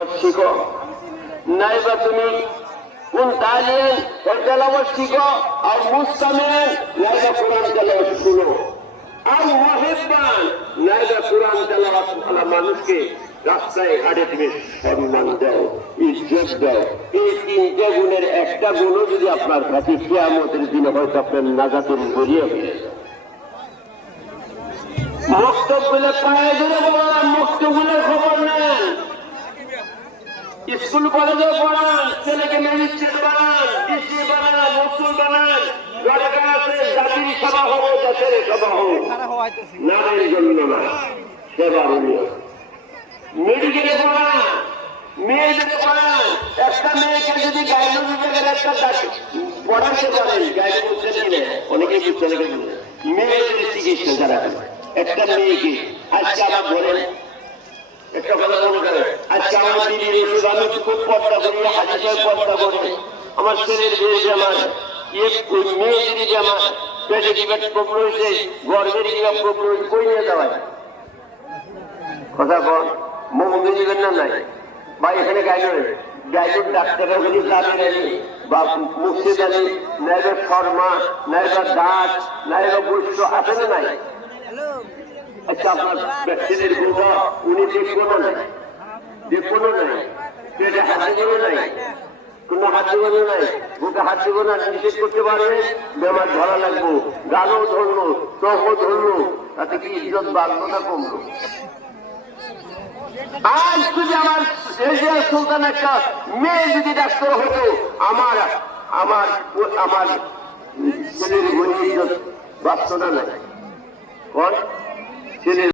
শিখো, নাইবা তুমি কোন তালিম তেলাওয়াত শিখো আর মুস্তামিল নাইবা কোরআন তেলাওয়াত শুনো আর মুহিব্বান নাইবা কোরআন তেলাওয়াত করা মানুষকে রাস্তায় ঘাটে তুমি সম্মান দাও, ইজ্জত দাও। এই তিনটা গুণের একটা গুণও যদি আপনার কাছে কিয়ামতের দিনে হয়তো আপনার নাজাতের জড়িয়ে হয়ে যায়। মক্তবগুলো পায়ে ধরে বললাম, মক্তবগুলোর খবর নেন, স্কুল কলেজে পড়ান, ছেলেকে ম্যাজিস্ট্রেট বানান, ডিসি বানান, মসুল বানান, দরকার আছে জাতির সভা হবো, দেশের সভা হবো, নামের জন্য না, সেবার নিয়ে মেডিকেলে পড়ান, মেয়েদের পড়ান। একটা মেয়েকে যদি গাইনো বিভাগের একটা পড়াতে পারেন, গাইনো বুঝতে দিলে অনেকে বুঝতে লেগে মেয়েদের চিকিৎসা যারা একটা মেয়েকে আজকে আমার বলেন একটা কথা মনে করে, আজকে আমার দিদি আমি খুব পর্দা করি, হাজির পর্দা করি, আমার ছেলের বিয়ে যে আমার মেয়ে দিদি যে আমার পেটে কিভাবে প্রবলেম হয়েছে, গর্বের কিভাবে প্রবলেম হয়েছে, কই নিয়ে যাওয়া কথা কন মঙ্গল দিবেন না নাই বা এখানে গাইলেন ডাক্তারের বলি তাদের বা মুর্শিদ আলী নাইবা শর্মা নাইবা দাস নাইবা বৈশ্য আছে না নাই? আচ্ছা আপনার ছেলের বোঝা উনি দেখবো নাই, দেখবো নাই, পেটে হাত দেবো নাই, কোন হাত দেবো নাই, বুকে হাত দেবো না, নিষেধ করতে পারবে, বেমার ধরা লাগবো, গানও ধরলো, চোখও ধরলো, তাতে কি ইজ্জত বাড়লো না কমলো? আজ যদি আমার সুলতান একটা মেয়ে যদি ডাক্তার হতো, আমার আমার আমার ছেলের ইজ্জত বাঁচত না নাই, ছেলের